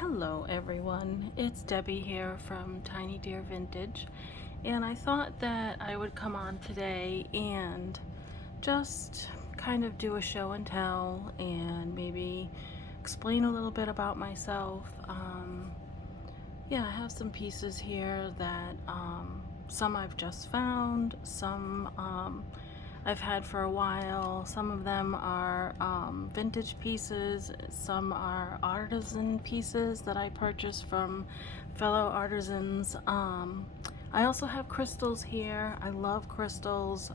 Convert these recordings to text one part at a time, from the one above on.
Hello everyone, it's Debbie here from Tiny Deer Vintage, and I thought that I would come on today and just kind of do a show and tell and maybe explain a little bit about myself. Yeah, I have some pieces here that some I've just found, some I've had for a while. Some of them are vintage pieces, some are artisan pieces that I purchased from fellow artisans. I also have crystals here. I love crystals.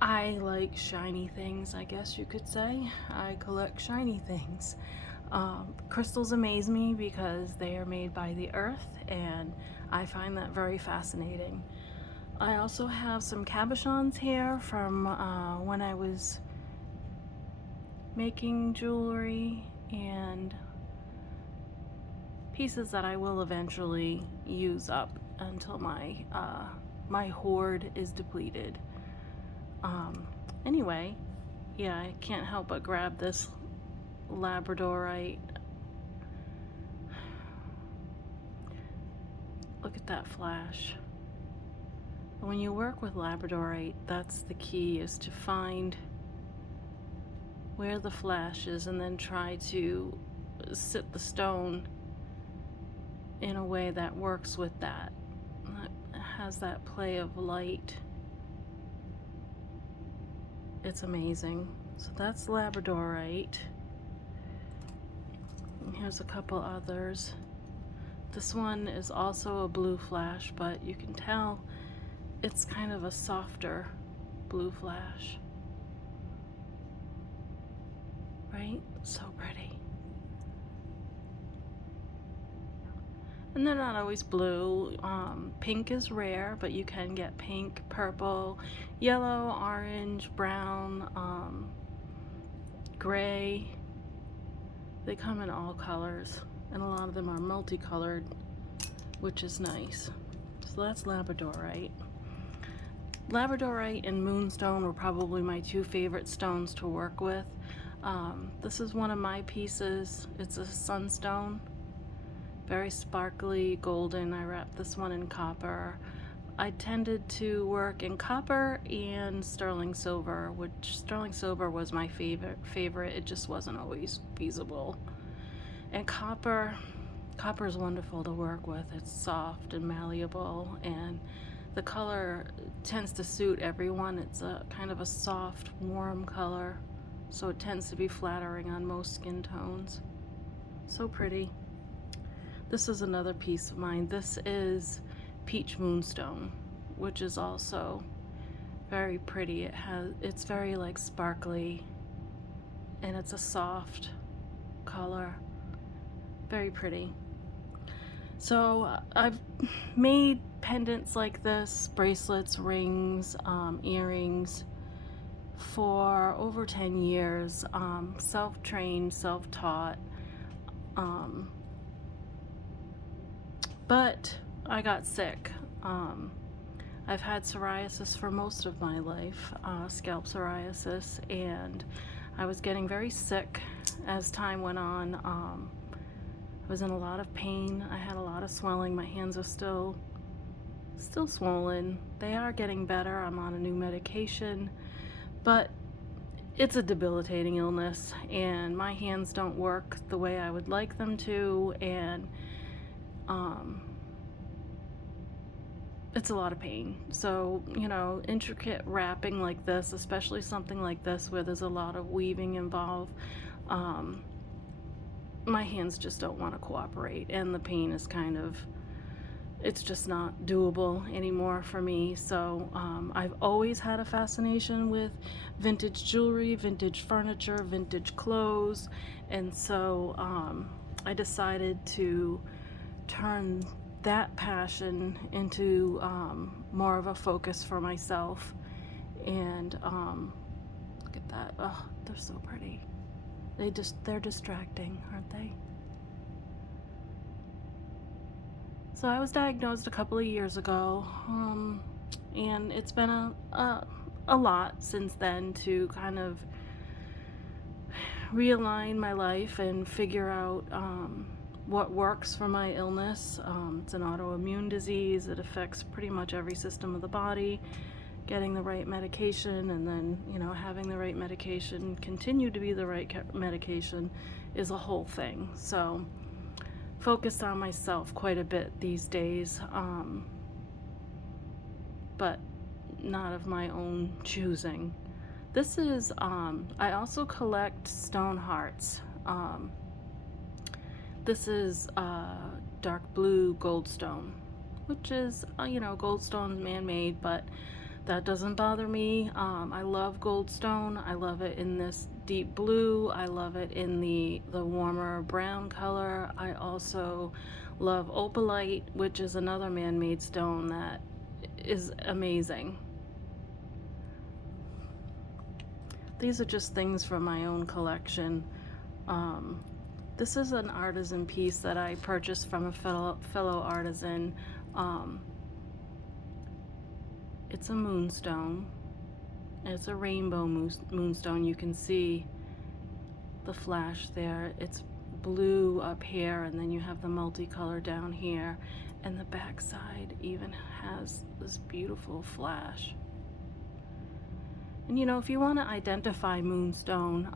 I like shiny things, I guess you could say. I collect shiny things. Crystals amaze me because they are made by the earth, and I find that very fascinating. I also have some cabochons here from when I was making jewelry, and pieces that I will eventually use up until my my hoard is depleted. Anyway, yeah, I can't help but grab this Labradorite. Look at that flash. When you work with Labradorite, that's the key, is to find where the flash is and then try to sit the stone in a way that works with that has that play of light. It's amazing. So that's Labradorite. And here's a couple others. This one is also a blue flash, but you can tell it's kind of a softer blue flash, right? So pretty. And they're not always blue. Pink is rare, but you can get pink, purple, yellow, orange, brown, gray. They come in all colors, and a lot of them are multicolored, which is nice. So that's Labradorite. Labradorite and Moonstone were probably my two favorite stones to work with. This is one of my pieces. It's a Sunstone, very sparkly golden. I wrapped this one in copper. I tended to work in copper and sterling silver, which sterling silver was my favorite. It just wasn't always feasible. And copper is wonderful to work with. It's soft and malleable, and the color tends to suit everyone. It's a kind of a soft, warm color, so it tends to be flattering on most skin tones. So pretty. This is another piece of mine. This is Peach Moonstone, which is also very pretty. It's very like sparkly, and it's a soft color. Very pretty. So I've made pendants like this, bracelets, rings, earrings for over 10 years, self-trained, self-taught, but I got sick. I've had psoriasis for most of my life, scalp psoriasis, and I was getting very sick as time went on. I was in a lot of pain. I had a lot of swelling. My hands are still swollen. They are getting better. I'm on a new medication, but it's a debilitating illness, and my hands don't work the way I would like them to, and it's a lot of pain. So, you know, intricate wrapping like this, especially something like this where there's a lot of weaving involved, my hands just don't want to cooperate, and the pain is it's just not doable anymore for me. So I've always had a fascination with vintage jewelry, vintage furniture, vintage clothes, and so I decided to turn that passion into more of a focus for myself. And look at that. Oh, they're so pretty. They're distracting, aren't they? So I was diagnosed a couple of years ago, and it's been a lot since then to kind of realign my life and figure out what works for my illness. It's an autoimmune disease. It affects pretty much every system of the body. Getting the right medication, and then, you know, having the right medication continue to be the right medication is a whole thing. So focused on myself quite a bit these days, but not of my own choosing. This is, I also collect stone hearts. This is dark blue goldstone, which is, you know, goldstone man-made, but that doesn't bother me. I love goldstone. I love it in this deep blue. I love it in the warmer brown color. I also love opalite, which is another man-made stone that is amazing. These are just things from my own collection. This is an artisan piece that I purchased from a fellow artisan. It's a moonstone. It's a rainbow moonstone. You can see the flash there. It's blue up here, and then you have the multicolor down here, and the back side even has this beautiful flash. And you know, if you want to identify moonstone,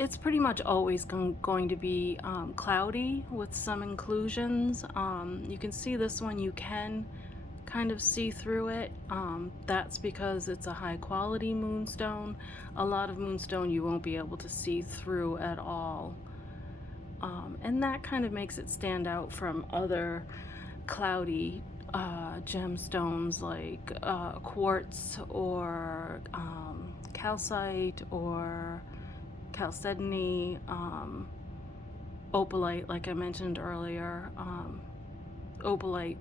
it's pretty much always going to be cloudy with some inclusions. You can see this one, you can kind of see through it. That's because it's a high quality moonstone. A lot of moonstone you won't be able to see through at all. And that kind of makes it stand out from other cloudy gemstones like quartz or calcite or chalcedony, opalite, like I mentioned earlier. Opalite,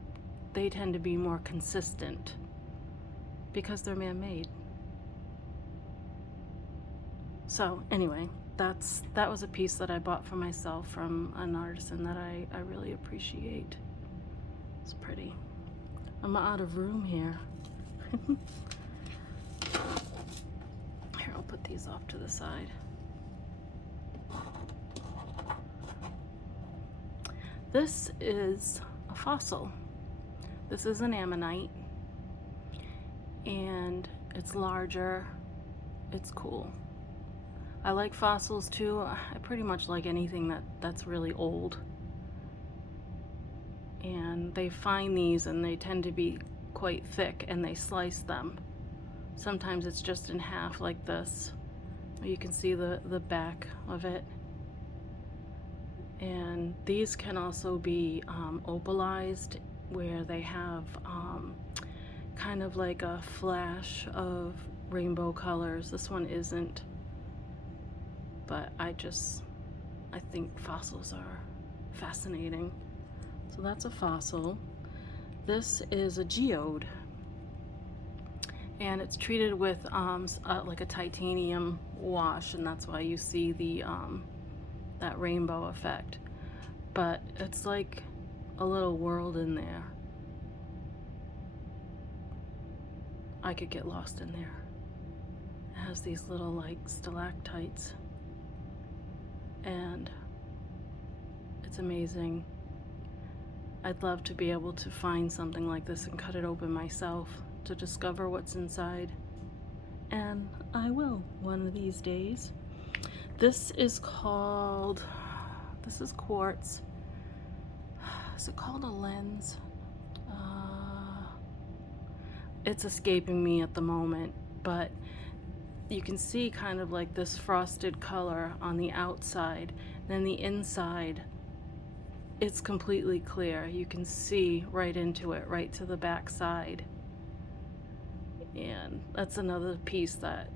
they tend to be more consistent because they're man-made. So anyway, that was a piece that I bought for myself from an artisan that I really appreciate. It's pretty. I'm out of room here. Here, I'll put these off to the side. This is a fossil. This is an ammonite, and it's larger. It's cool. I like fossils too. I pretty much like anything that's really old. And they find these, and they tend to be quite thick, and they slice them. Sometimes it's just in half like this. You can see the back of it. And these can also be opalized, where they have kind of like a flash of rainbow colors. This one isn't, but I think fossils are fascinating. So that's a fossil. This is a geode, and it's treated with like a titanium wash, and that's why you see the that rainbow effect. But it's like a little world in there. I could get lost in there. It has these little like stalactites, and it's amazing. I'd love to be able to find something like this and cut it open myself to discover what's inside. And I will one of these days. This is quartz. Is it called a lens? It's escaping me at the moment, but you can see kind of like this frosted color on the outside. Then the inside, it's completely clear. You can see right into it, right to the back side. And that's another piece that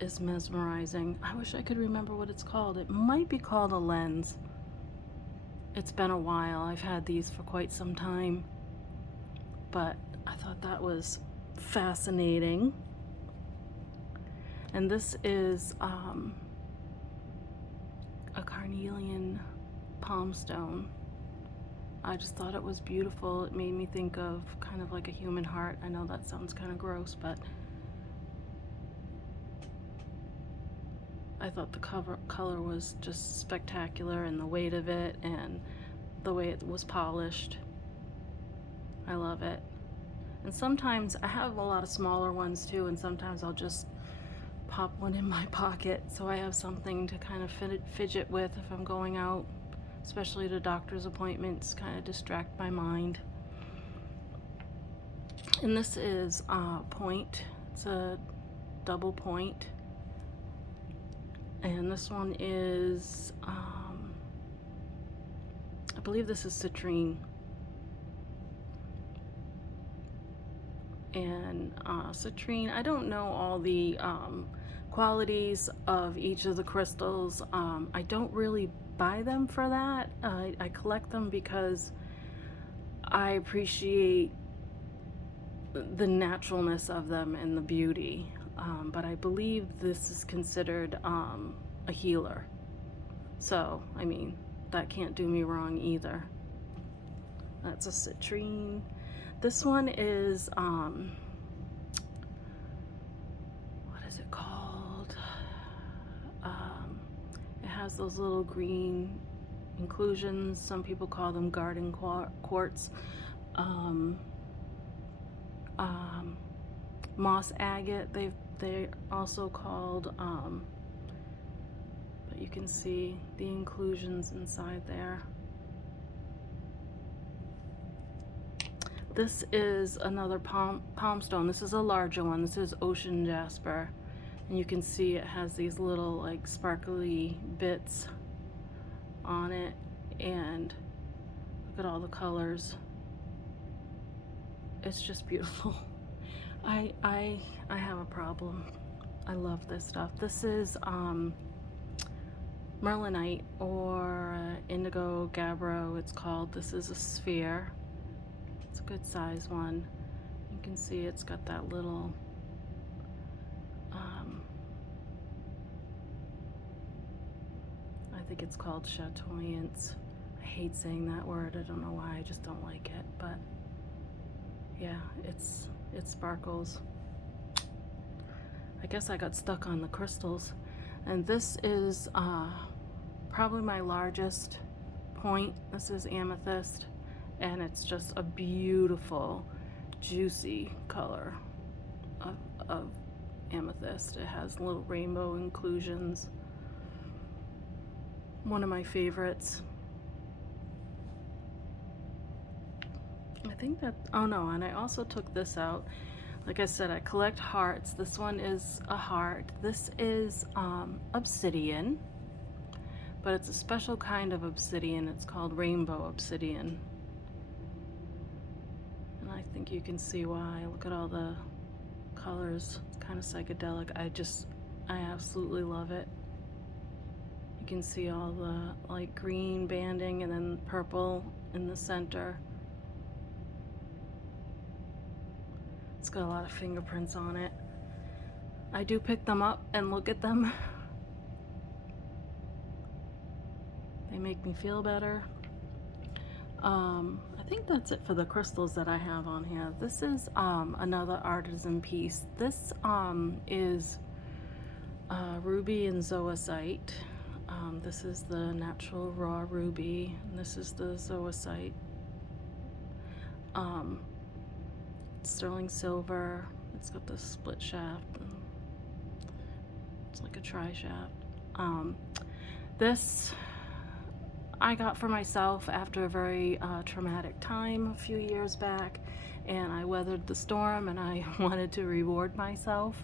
is mesmerizing. I wish I could remember what it's called. It might be called a lens. It's been a while. I've had these for quite some time, but I thought that was fascinating. And this is a Carnelian palm stone. I just thought it was beautiful. It made me think of kind of like a human heart. I know that sounds kind of gross, but I thought the color was just spectacular, and the weight of it and the way it was polished. I love it. And sometimes I have a lot of smaller ones too, and sometimes I'll just pop one in my pocket so I have something to kind of fidget with if I'm going out, especially to doctor's appointments, kind of distract my mind. And this is point. It's a double point. And this one is, I believe this is Citrine. And Citrine, I don't know all the qualities of each of the crystals. I don't really buy them for that. I collect them because I appreciate the naturalness of them and the beauty. But I believe this is considered a healer. So, I mean, that can't do me wrong either. That's a Citrine. This one is, what is it called? It has those little green inclusions. Some people call them garden quartz. Moss agate, they're also called, but you can see the inclusions inside there. This is another palm stone. This is a larger one. This is Ocean Jasper, and you can see it has these little like sparkly bits on it, and look at all the colors. It's just beautiful. I have a problem. I love this stuff. This is Merlinite, or indigo gabbro it's called. This is a sphere. It's a good size one. You can see it's got that little I think it's called chatoyance. I hate saying that word. I don't know why. I just don't like it, but yeah, it sparkles. I guess I got stuck on the crystals. And this is probably my largest point. This is Amethyst, and it's just a beautiful, juicy color of amethyst. It has little rainbow inclusions. One of my favorites. I think that, oh no, and I also took this out. Like I said, I collect hearts. This one is a heart. This is obsidian, but it's a special kind of obsidian. It's called rainbow obsidian. And I think you can see why. Look at all the colors. It's kind of psychedelic. I absolutely love it. You can see all the like green banding and then purple in the center. It's got a lot of fingerprints on it. I do pick them up and look at them. They make me feel better. I think that's it for the crystals that I have on here. This is another Artisan piece. This is ruby and zoecite. This is the natural raw ruby, and this is the zoecite. Sterling silver. It's got the split shaft. It's like a tri-shaft. This I got for myself after a very traumatic time a few years back, and I weathered the storm, and I wanted to reward myself,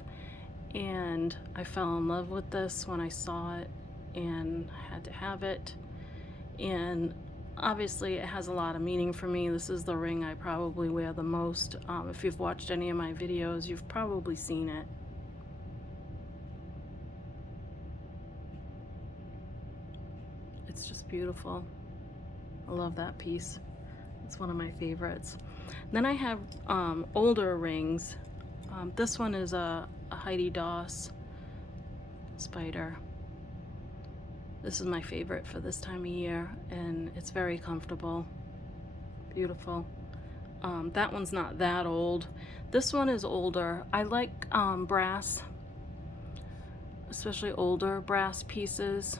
and I fell in love with this when I saw it, and I had to have it. And obviously it has a lot of meaning for me. This is the ring I probably wear the most. If you've watched any of my videos, you've probably seen it. It's just beautiful. I love that piece. It's one of my favorites. Then I have older rings. This one is a Heidi Doss spider. This is my favorite for this time of year, and it's very comfortable. Beautiful. That one's not that old. This one is older. I like brass. especially older brass pieces.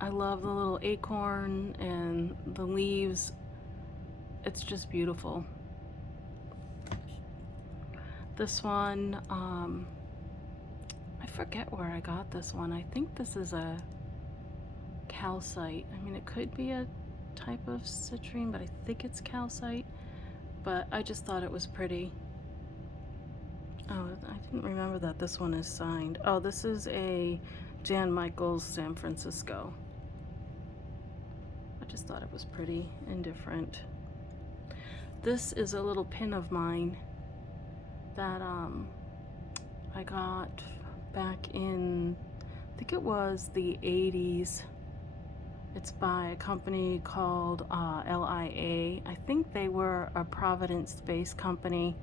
I love the little acorn and the leaves. It's just beautiful. This one, I forget where I got this one. I think this is a calcite. I mean, it could be a type of citrine, but I think it's calcite. But I just thought it was pretty. Oh, I didn't remember that this one is signed. Oh, this is a Jan Michaels San Francisco. I just thought it was pretty and different. This is a little pin of mine that I got back in, I think it was the 80s. It's by a company called LIA. I think they were a Providence-based company,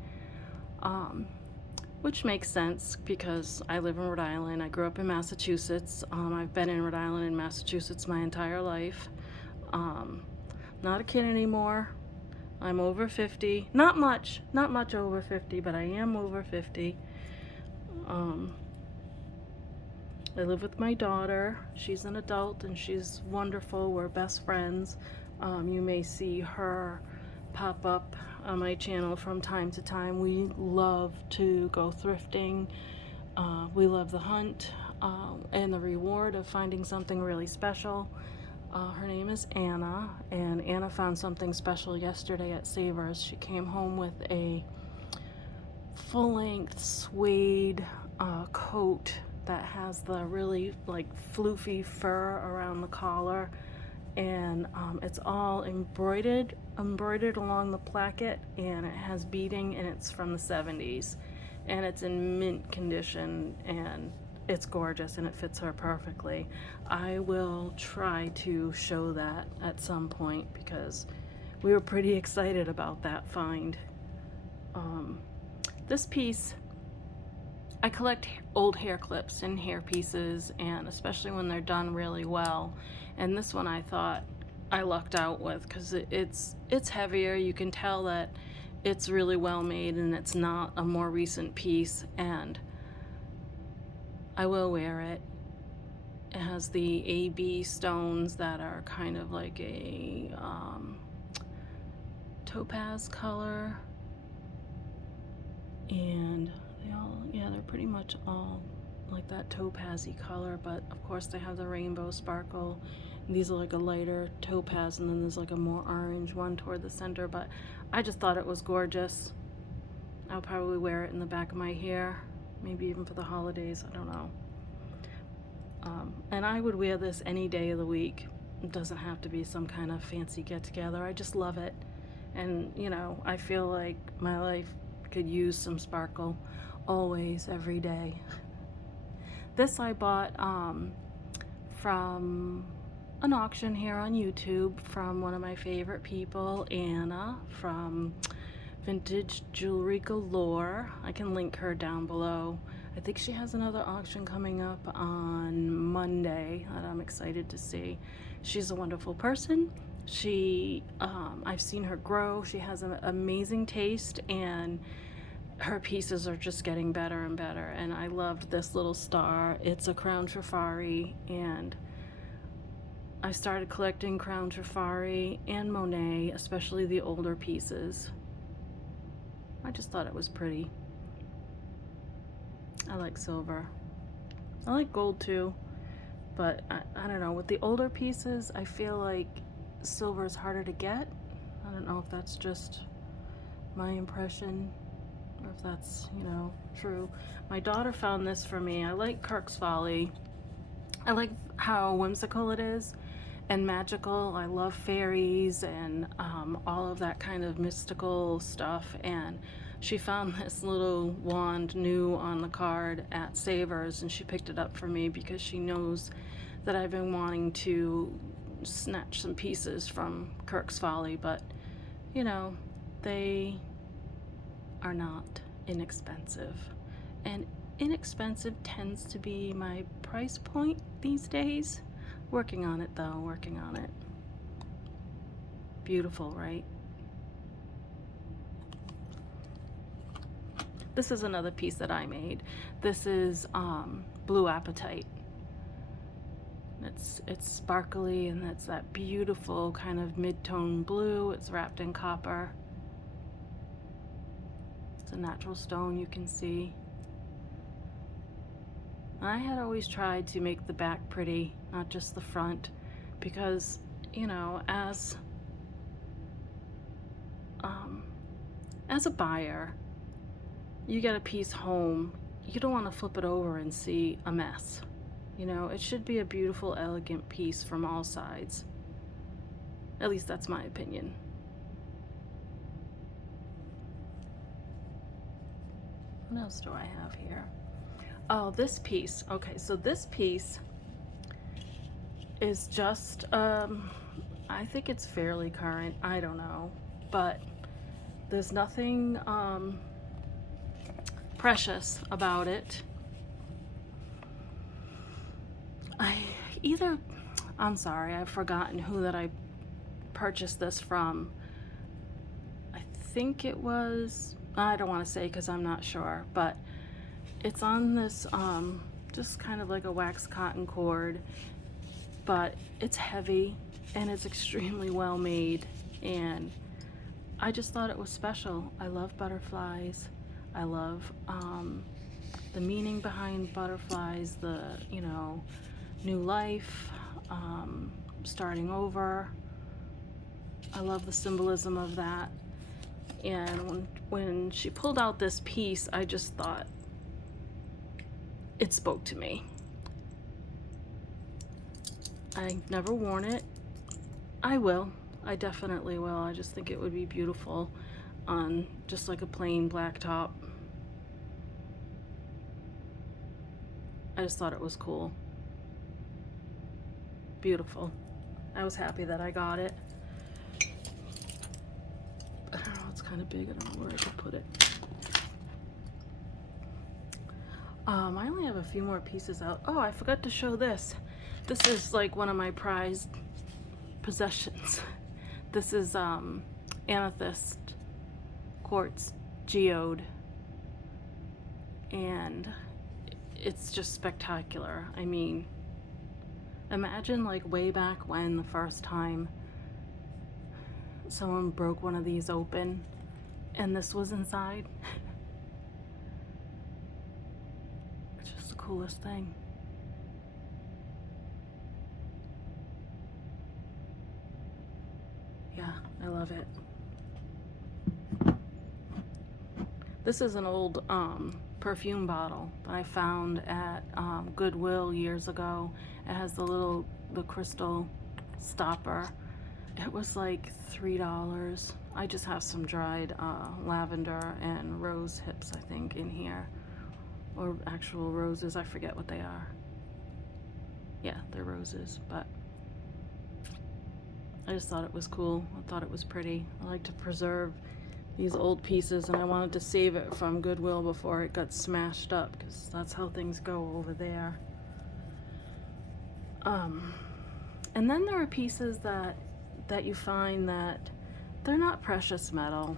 which makes sense because I live in Rhode Island. I grew up in Massachusetts. I've been in Rhode Island and Massachusetts my entire life. Not a kid anymore. I'm over 50. Not much over 50, but I am over 50. I live with my daughter. She's an adult and she's wonderful. We're best friends. You may see her pop up on my channel from time to time. We love to go thrifting. We love the hunt and the reward of finding something really special. Her name is Anna, and Anna found something special yesterday at Savers. She came home with a full-length suede coat that has the really like floofy fur around the collar, and it's all embroidered along the placket, and it has beading, and it's from the 70s, and it's in mint condition, and it's gorgeous, and it fits her perfectly. I will try to show that at some point because we were pretty excited about that find. This piece, I collect old hair clips and hair pieces, and especially when they're done really well. And this one I thought I lucked out with because it's heavier. You can tell that it's really well made and it's not a more recent piece, and I will wear it. It has the AB stones that are kind of like a topaz color, and they're pretty much all like that topazy color, but of course they have the rainbow sparkle. And these are like a lighter topaz, and then there's like a more orange one toward the center, but I just thought it was gorgeous. I'll probably wear it in the back of my hair, maybe even for the holidays, I don't know. And I would wear this any day of the week. It doesn't have to be some kind of fancy get-together. I just love it. And, you know, I feel like my life could use some sparkle always, every day. This I bought from an auction here on YouTube from one of my favorite people, Anna, from Vintage Jewelry Galore. I can link her down below. I think she has another auction coming up on Monday that I'm excited to see. She's a wonderful person. I've seen her grow. She has an amazing taste, and her pieces are just getting better and better. And I loved this little star. It's a Crown Trifari, and I started collecting Crown Trifari and Monet, especially the older pieces. I just thought it was pretty. I like silver. I like gold too, but I don't know, with the older pieces I feel like silver is harder to get. I don't know if that's just my impression or if that's, you know, true. My daughter found this for me. I like Kirk's Folly. I like how whimsical it is and magical. I love fairies and all of that kind of mystical stuff, and she found this little wand new on the card at Savers, and she picked it up for me because she knows that I've been wanting to snatch some pieces from Kirk's Folly, but you know, they are not inexpensive, and inexpensive tends to be my price point these days. Working on it though, working on it. Beautiful, right? This is another piece that I made. This is blue apatite. It's sparkly, and it's that beautiful kind of mid-tone blue. It's wrapped in copper. It's a natural stone, you can see. I had always tried to make the back pretty, not just the front, because, you know, as a buyer, you get a piece home, you don't want to flip it over and see a mess. You know, it should be a beautiful, elegant piece from all sides. At least that's my opinion. What else do I have here? Oh, this piece. Okay, so this piece is just, I think it's fairly current. I don't know. But there's nothing precious about it. I'm sorry, I've forgotten who that I purchased this from. I think it was, I don't want to say because I'm not sure, but it's on this just kind of like a wax cotton cord, but it's heavy and it's extremely well made, and I just thought it was special. I love butterflies. I love the meaning behind butterflies, the, you know, new life, starting over. I love the symbolism of that. And when she pulled out this piece, I just thought it spoke to me. I've never worn it. I will. I definitely will. I just think it would be beautiful on just like a plain black top. I just thought it was cool. Beautiful. I was happy that I got it. I don't know, it's kind of big. I don't know where I could put it. I only have a few more pieces out. Oh, I forgot to show this. This is like one of my prized possessions. This is Amethyst Quartz Geode, and it's just spectacular. I mean, imagine like way back when the first time someone broke one of these open and this was inside. It's just the coolest thing. Yeah, I love it. This is an old perfume bottle that I found at Goodwill years ago. It has the crystal stopper. It was like $3. I just have some dried lavender and rose hips, I think, in here. Or actual roses, I forget what they are. Yeah, they're roses, but I just thought it was cool. I thought it was pretty. I like to preserve these old pieces, and I wanted to save it from Goodwill before it got smashed up, because that's how things go over there. And then there are pieces that you find that they're not precious metal.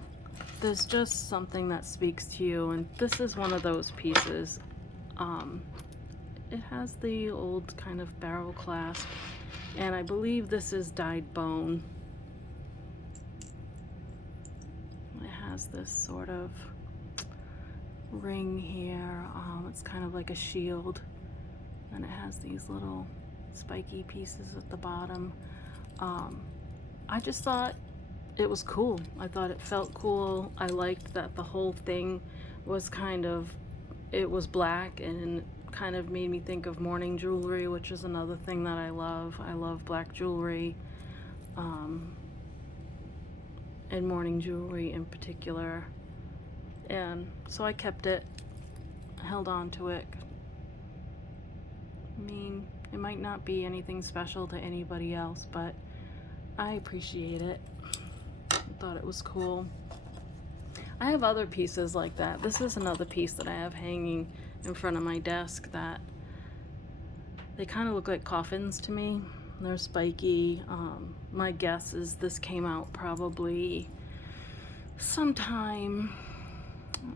There's just something that speaks to you, and this is one of those pieces. It has the old kind of barrel clasp, and I believe this is dyed bone. It has this sort of ring here. It's kind of like a shield, and it has these little spiky pieces at the bottom. I just thought it was cool. I thought it felt cool. I liked that the whole thing was kind of, it was black and kind of made me think of morning jewelry, which is another thing that I love. I love black jewelry, and morning jewelry in particular. And so I kept it, held on to it. I mean, it might not be anything special to anybody else, but I appreciate it. I thought it was cool. I have other pieces like that. This is another piece that I have hanging in front of my desk that they kind of look like coffins to me. They're spiky. My guess is this came out probably sometime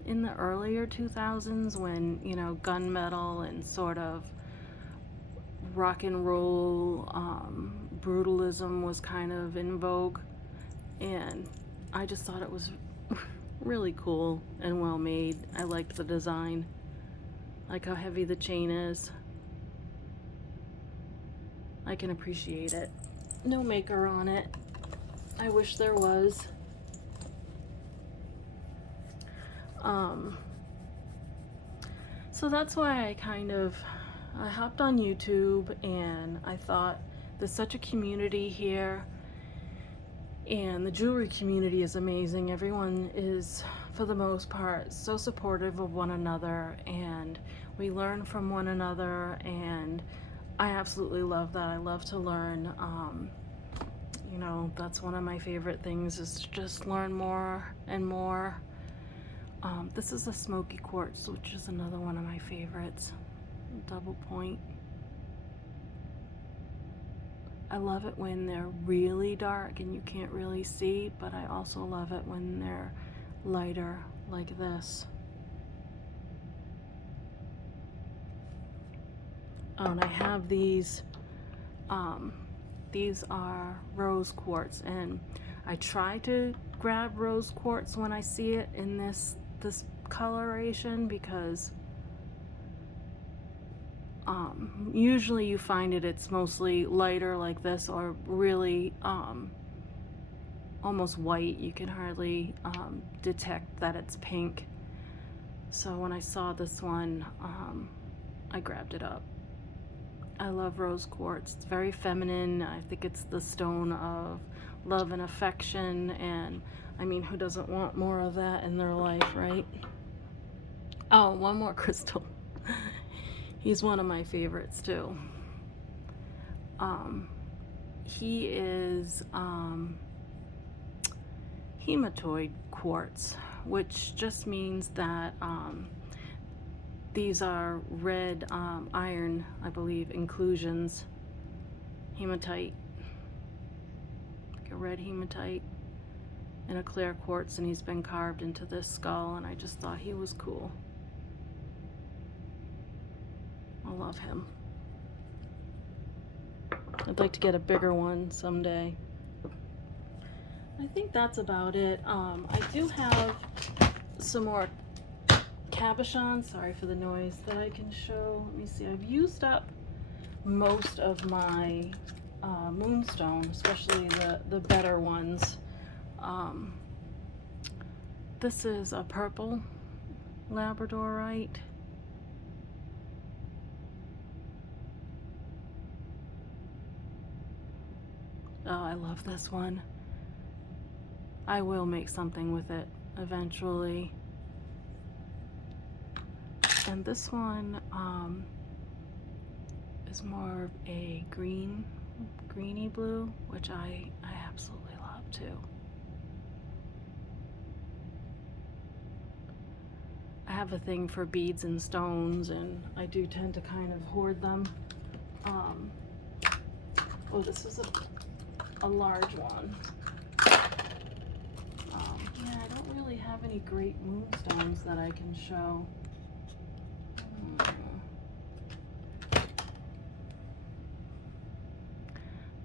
in the earlier 2000s when, you know, gunmetal and sort of rock and roll, brutalism was kind of in vogue, and I just thought it was really cool and well made. I liked the design, like how heavy the chain is. I can appreciate it. No maker on it. I wish there was. So that's why I hopped on YouTube, and I thought there's such a community here, and the jewelry community is amazing. Everyone is, for the most part, so supportive of one another, and we learn from one another, and I absolutely love that. I love to learn. You know, that's one of my favorite things, is to just learn more and more. This is a Smoky Quartz, which is another one of my favorites. Double point. I love it when they're really dark and you can't really see, but I also love it when they're lighter like this. Oh, and I have these are rose quartz, and I try to grab rose quartz when I see it in this coloration, because usually you find it's mostly lighter like this, or really almost white. You can hardly detect that it's pink. So when I saw this one, I grabbed it up. I love rose quartz. It's very feminine. I think it's the stone of love and affection, and I mean, who doesn't want more of that in their life, right? Oh, one more crystal. He's one of my favorites too. He is Hematoid Quartz, which just means that these are red iron, I believe, inclusions. Hematite. Like a red hematite and a clear quartz, and he's been carved into this skull, and I just thought he was cool. I love him. I'd like to get a bigger one someday. I think that's about it. I do have some more cabochons, sorry for the noise, that I can show. Let me see. I've used up most of my Moonstone, especially the better ones. This is a purple Labradorite. Oh, I love this one. I will make something with it eventually. And this one is more of a greeny blue, which I absolutely love too. I have a thing for beads and stones, and I do tend to kind of hoard them. Oh, this is a large one. Yeah, I don't really have any great moonstones that I can show.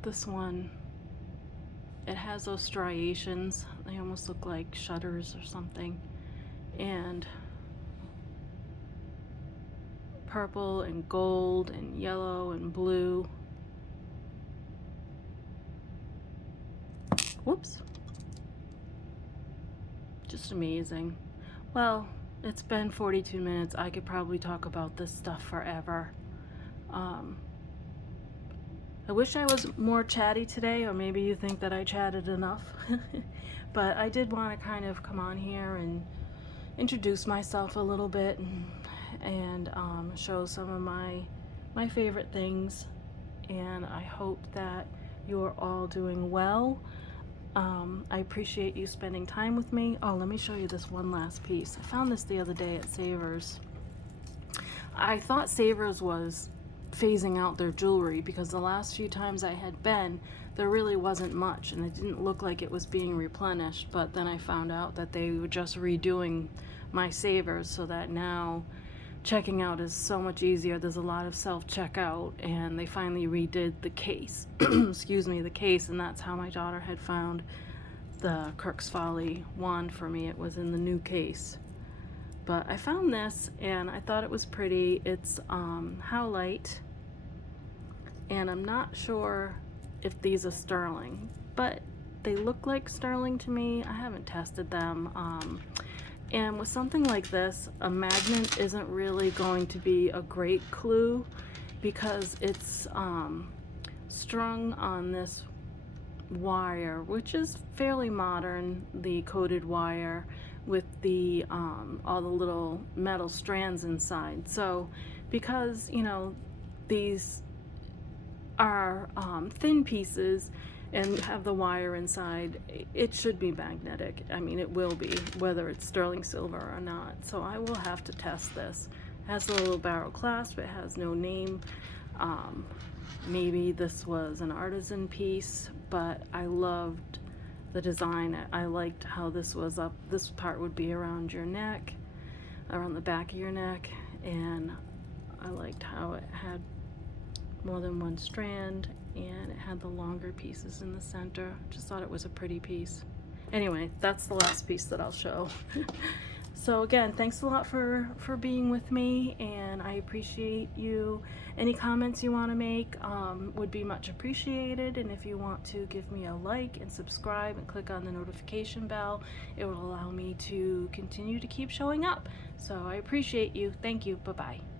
This one, it has those striations. They almost look like shutters or something. And purple and gold and yellow and blue. Whoops. Just amazing. Well, it's been 42 minutes. I could probably talk about this stuff forever. I wish I was more chatty today, or maybe you think that I chatted enough. But I did want to kind of come on here and introduce myself a little bit, and show some of my favorite things. And I hope that you're all doing well. I appreciate you spending time with me. Oh, let me show you this one last piece. I found this the other day at Savers. I thought Savers was phasing out their jewelry, because the last few times I had been, there really wasn't much, and it didn't look like it was being replenished. But then I found out that they were just redoing my Savers, so that now checking out is so much easier. There's a lot of self-checkout, and they finally redid the case. Excuse me, the case, and that's how my daughter had found the Kirk's Folly wand for me. It was in the new case. But I found this, and I thought it was pretty. It's howlite, and I'm not sure if these are sterling, but they look like sterling to me. I haven't tested them. And with something like this, a magnet isn't really going to be a great clue because it's strung on this wire, which is fairly modern, the coated wire with the all the little metal strands inside. So because, you know, these are thin pieces and have the wire inside, it should be magnetic. I mean, it will be, whether it's sterling silver or not. So I will have to test this. It has a little barrel clasp. It has no name. Maybe this was an artisan piece, but I loved the design. I liked how this was up. This part would be around your neck, around the back of your neck, and I liked how it had more than one strand, and it had the longer pieces in the center. Just thought it was a pretty piece. Anyway, that's the last piece that I'll show. So again, thanks a lot for being with me, and I appreciate you. Any comments you want to make would be much appreciated, and if you want to give me a like and subscribe and click on the notification bell, it will allow me to continue to keep showing up. So I appreciate you. Thank you. Bye-bye.